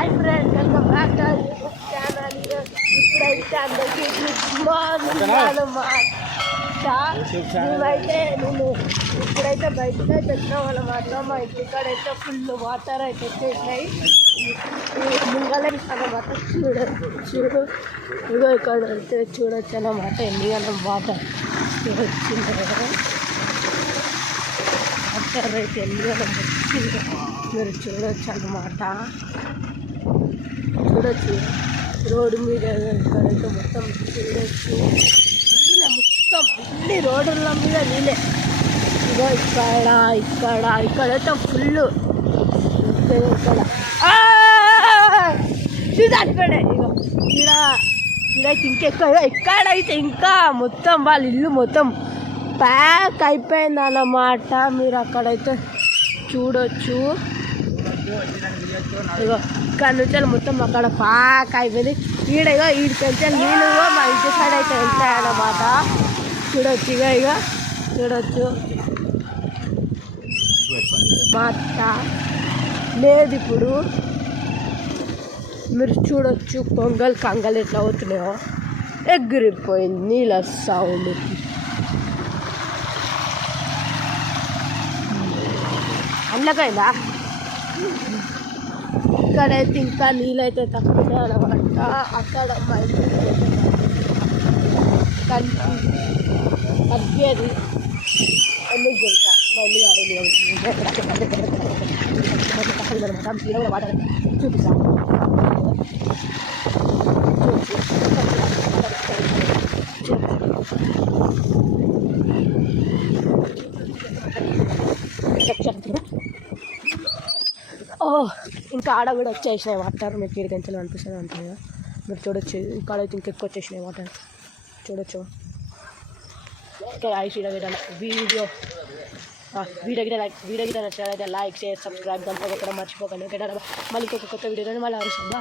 Hi friends welcome back to YouTube channel ఇప్పుడైతే అందరికీ good morning అనమాట మేమైతే నేను ఇప్పుడైతే బయటకు అయితే వచ్చినాం అన్నమాట. మా ఇంటికాడైతే ఫుల్ వాటర్ అయితే వచ్చేసినాయి. ముంగలే అన్నమాట. చూడ చూడు. ఇక్కడ అయితే చూడొచ్చు అన్నమాట. ఎన్ని గంటల వాటర్ వచ్చింది. కదా వాటర్ అయితే ఎన్ని గంటలు వచ్చింది. మీరు చూడొచ్చు అన్నమాట. చూడొచ్చు. రోడ్డు మీద ఇక్కడైతే మొత్తం చూడొచ్చు. నీళ్ళ మొత్తం అన్ని రోడ్ల మీద నీళ్ళే. ఇగో ఇక్కడ ఇక్కడ ఇక్కడైతే ఫుల్ ఇక్కడ. ఆ! చూడు ఇగో ఇక్కడ ఇక్కడైతే ఇంకెక్కడ ఇక్కడైతే ఇంకా మొత్తం వాళ్ళ ఇల్లు మొత్తం ప్యాక్ అయిపోయింది అన్నమాట మీరు అక్కడైతే చూడొచ్చు. ఇగో ఇక్కడ నుంచి మొత్తం అక్కడ పాక్ అయిపోయింది. ఈడ ఇగో ఈడికి నీళ్ళు మా ఇంటి సైడ్ అయితే వెళ్తాయన్నమాట. చూడొచ్చు ఇక ఇక చూడొచ్చు. మా అత్త లేదు ఇప్పుడు. మీరు చూడొచ్చు పొంగల్ కంగలు ఎట్లా అవుతున్నాయో. ఎగిరిపోయింది నీళ్ళ సౌండ్ అందులోకైందా ఇక్కడైతే ఇంకా నీళ్ళైతే తక్కువ అనమాట అక్కడ మా ఇంటి కనిపి తగ్గేది ఎందుకు తెలుసా మళ్ళీ అనమాట వాటర్ చూపిస్తా ఓ ఇంకా ఆడ కూడా వచ్చేసినాయి వాటర్. మీకు ఏడు గంటలు అనిపిస్తుంది అంతే మీరు చూడొచ్చు. ఇంకా అయితే ఇంకెక్కువ వచ్చేసినాయి వాటర్. చూడొచ్చు. ఇంకా ఐస్ వీడియో. వీడియో వీడియో గిట లైక్ వీడియో గిట నచ్చినట్లయితే లైక్ షేర్ సబ్స్క్రైబ్. దాంట్లో కూడా మర్చిపోకండి. మళ్ళీ ఇంకొక కొత్త వీడియో మళ్ళీ అరుస్తుందా